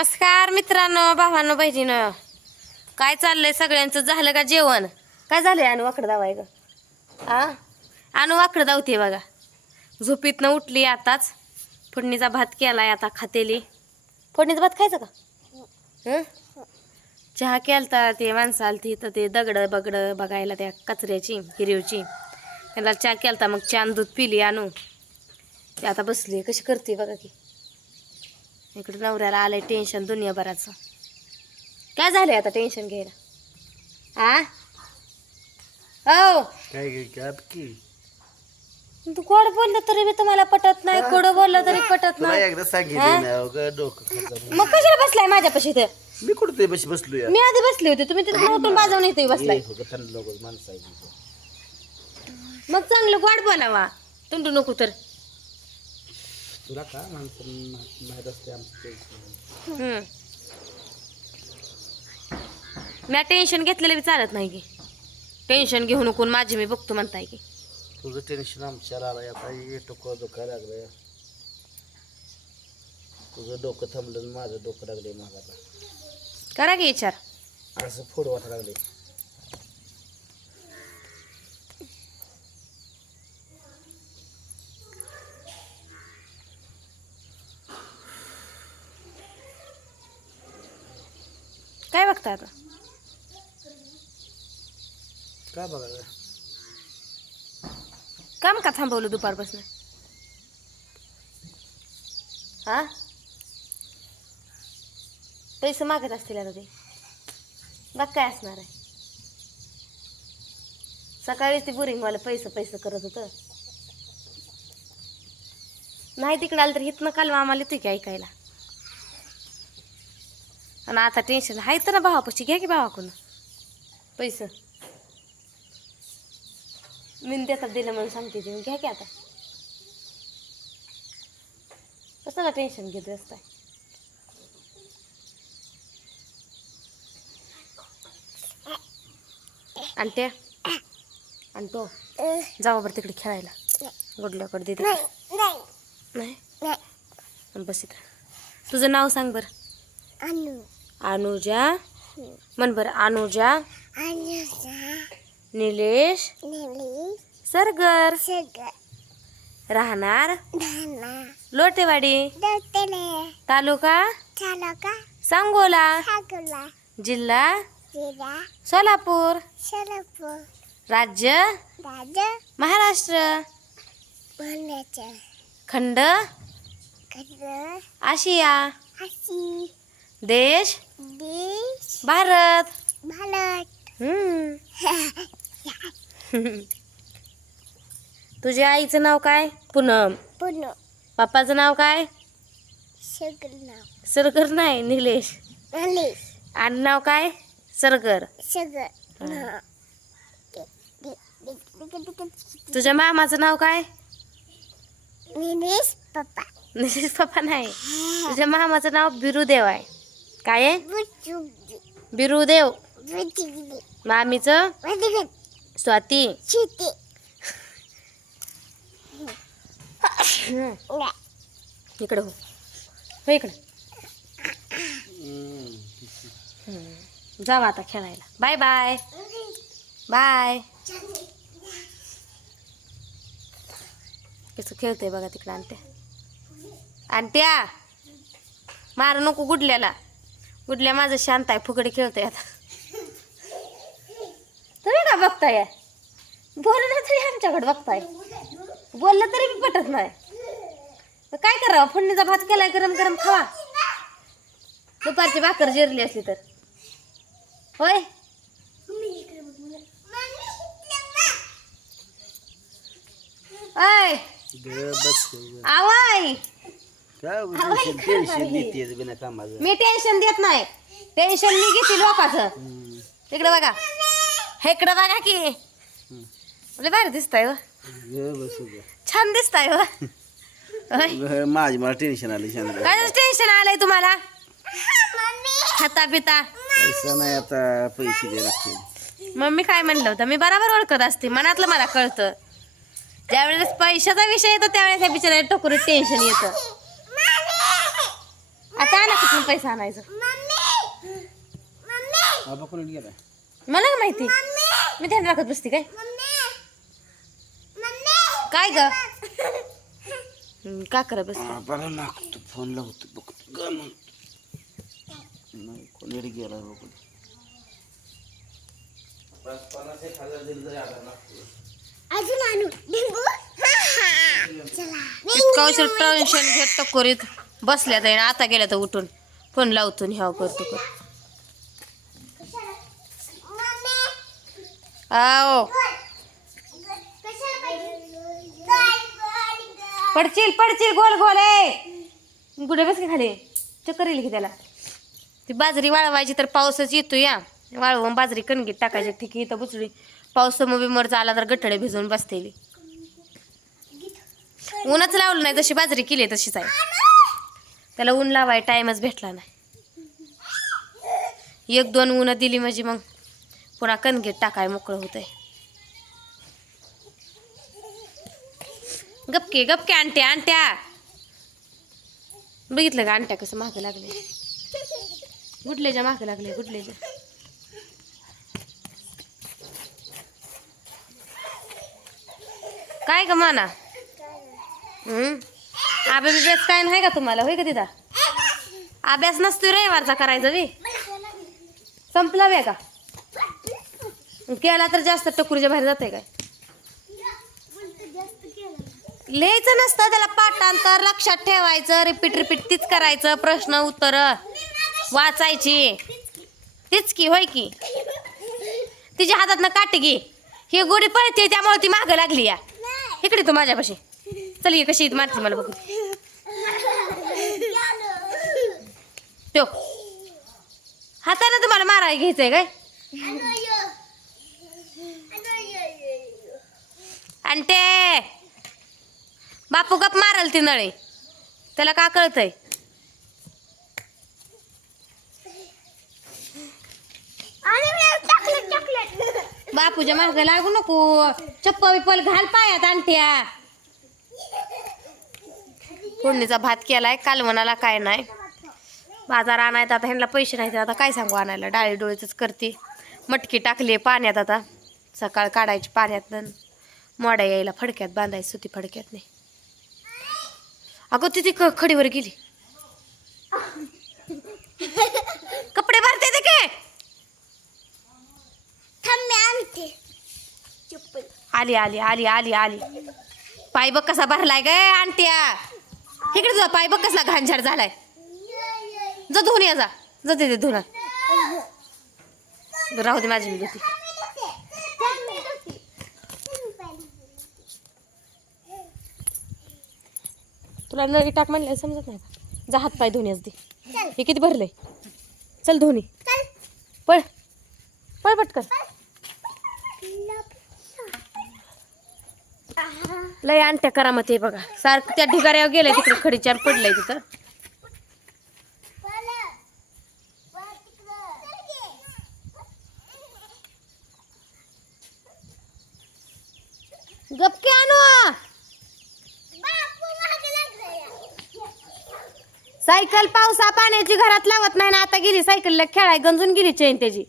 नमस्कार मित्रांनो भावांनो बहिणीनं. काय चाललंय? सगळ्यांचं झालं का जेवण? काय झालंय अनु वाकडं दावाय ग? आ? अनु वाकडं दावते बघा. झोपीतनं उठली आताच. फोडणीचा भात केलाय आता खातेली. फोडणीचा भात खायचा का? हं? चहा केलता ते माणसं आलती तर ते दगड बगड बघायला त्या कचऱ्याची हिरवची. त्याला चहा केलता मग छान दूध पिली आणू ते आता बसली कशी करते बघा की इकडे नवऱ्याला आलंय टेन्शन दुनियाभराचं. काय झालंय आता टेन्शन घ्यायला? आ? हो. काय काय की? तू गोड बोललं तरी बी तुम्हाला पटत नाही कोड बोललं तरी पटत तुला नाही. एकदा सांगितलं ना अगं डोकं खातं. मग कशाला बसलाय माझ्यापाशी इथं? मी कुठं बशी बसलो या मी आधी बसली होती तुम्ही तिथे उठून बाजावून इथे बसलाय. थंड लोक माणसं आहे तिथं. मग चांगलं गोड बोलावा. तुंडू नको तर. तुला का? माणसं मा- माहीत असते आमचं. हम्म. टेन्शन घेतलेलं बी चालत नाही की. टेन्शन घेऊ नको माझी मी बघतो म्हणताय की. तुझं टेन्शन आमच्याला आलं आता हे डोकं दुखायला लागलं तुझं डोकं थांबलं आणि माझं डोकं लागले मागाला करा की विचार. असं फोड वाटायला लागले काय बघता आता. काय बघायला? काम का थांबवलं दुपारपासून? हा? पैसे मागत असतील आता ते. बघ काय असणार आहे. सकाळीच ती बोरिंग मला पैसे पैसे करत होतं. नाही तिकडे आलं तर इथनं काल आम्हाला की ऐकायला. आणि आता टेन्शन आहे तर ना भावापाशी. घ्या की भावाकडून. पैसे. मी देतात दिलं म्हणून सांगते ती. घ्या की आता. कशाला टेन्शन घेत असताय आणते आणतो जावा बरं तिकडे खेळायला. गुडल्याकडे दिदी नाही? आणि बस इथं. तुझं नाव सांग बरं. अनुजा म्हण बरं अनुजा निलेश सरगर. राहणार? लोटेवाडी. तालुका? सांगोला. जिल्हा? सोलापूर. राज्य? महाराष्ट्र. खंड? आशिया. देश? भारत. हम्म. तुझ्या आईचं नाव काय? पूनम. पप्पाचं नाव काय? सरगर नाही निलेश. आणि नाव काय? सरगर तुझ्या मामाचं नाव काय? पप्पा. निलेश पप्पा नाही. तुझ्या मामाचं नाव बिरुदेव आहे. काय आहे? बिरुदेव. मामीचं? स्वाती. इकडे इकडं हो इकडे. इकडं आता खेळायला. Bye bye. बाय. कसं खेळते बघा तिकडं आणत्या आणत्या मार नको गुडल्याला. गुडल्या माझं शांत आहे फुगडी खेळतोय आता. तुम्ही का बघताय? बोललं तरी आमच्याकडे बघताय. बोललं तरी मी पटत नाही. काय करावं? फोडणीचा भात केलाय गरम गरम खावा. दुपारची भाकर जिरली असली तर. होय? आवाय काय टेन्शन टेन्शन देते बिना कामाचं. मी टेन्शन देत नाही. टेन्शन मी घेते लोकांचं. इकडे बघा. इकडे बघा की. लय भारी दिसताय हो. बस. छान दिसताय हो. होय. ग, माझी मला टेन्शन आली चंद्र काय टेन्शन आलंय तुम्हाला? खाता पिता. पैसा नाही आता पैसे द्यायला लागतील. मम्मी काय म्हणलं होतं? मी बराबर ओळखत असते मनातलं मला कळतं. ज्यावेळेस पैशाचा विषय येतो त्यावेळेस त्या बिचाऱ्या टोकरीत टेन्शन येतं. आता आणा कुठून पैसा आणायचं. बाबा कोणी गेलाय. मला माहिती? मी ध्यान राखत बसते काय? काय ग? हम्म, का करत बस बाबाला लागतो फोन लावतो बघतो. ग म्हणतो नाही कोणी गेला बघू इतका उशीर टेन्शन घेत करीत. बसल्या तर आता गेल्या तर उठून. फोन लावतो आणि ह्याव करतो कर आओ पडचिल पडचिल गोल गोल आहे गुडे बस खाली. चक्कर येईल की त्याला? ती बाजरी वाळवायची तर पावसाच येतो या वाळवून बाजरी कणगीत टाकायची ठीक इथं बुचडी पाऊस बिमर आला तर गठडे भिजवून बसतेली ऊनच लावलं नाही जशी बाजरी केली तशीच आहे. त्याला ऊन लावाय टाईमच भेटला नाही. एक दोन ऊन दिली म्हणजे मग पुन्हा कणगीत टाकाय मोकळं होतंय. गपके गपके आणट्या आणत्या बघितलं का आणत्या कसं मागं लागले? गुडलेच्या मागं लागले गुडलेच्या काय ग माना? हम्म? अभ्यास बिभ्यास काय नाही का तुम्हाला? होय का तिथं? अभ्यास नसतोय रविवारचा करायचा बी. संपला बे का? केला तर जास्त टकुरीच्या बाहेर जाते काय? लिहायचं नसतं त्याला पाठांतर लक्षात ठेवायचं रिपीट रिपीट तीच करायचं प्रश्न उत्तर. वाचायची. तीच की होय की? तिच्या हातात काटे घे. ही गोडी पळते त्यामुळे ती मागं लागली या. इकडे तू माझ्यापाशी. चल ये कशी मारते मला बघू तो हाताने तुम्हाला मारायला घ्यायचंय काय? आणि ते बापू गप मारल ती नळे. त्याला का कळतंय? बापूच्या मागे लागू नको. चप्पल बिप्पल घाल पायात आणत्या फोडणीचा भात केलाय कालवणाला काय नाही. बाजार आणायचा आता ह्यांना पैसे नाही आता काय सांगू आणायला? डाळी डोळीच करते. मटकी टाकली पाण्यात आता. सकाळ काढायची पाण्यात मोड्या यायला फडक्यात बांधायची सुती फडक्यात नाही. अगं तिथे क खडीवर गेली. कपडे भरते ते काय? आली आली आली आली आली. पाय बघ कसा भरलाय गे आणत्या इकडे तुझा पाय बघ कसला घाणझाड झालाय? जा धुवून या जा. जा ते धुना राहू दे माझी मी धुती. तुला नळी टाक म्हणलं समजत नाही का? जा हात पाय धुण्यास दे. हे किती भरले चल धोनी पळ. पळ पटकन. लय आणत्या करामत ते बघा. सारखं त्या ढिगाऱ्यावर गेलंय तिकडे खडीच्यावर पडलंय तिथं गपके आणू सायकल पावसा पाण्याची घरात लावत नाही ना आता गेली सायकलला खेळाय गंजून गेली चेन त्याची.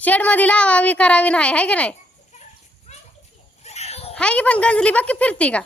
शेडमध्ये लावावी करावी नाही हाय की नाही? हाय की पण गंजली बाकी फिरती का?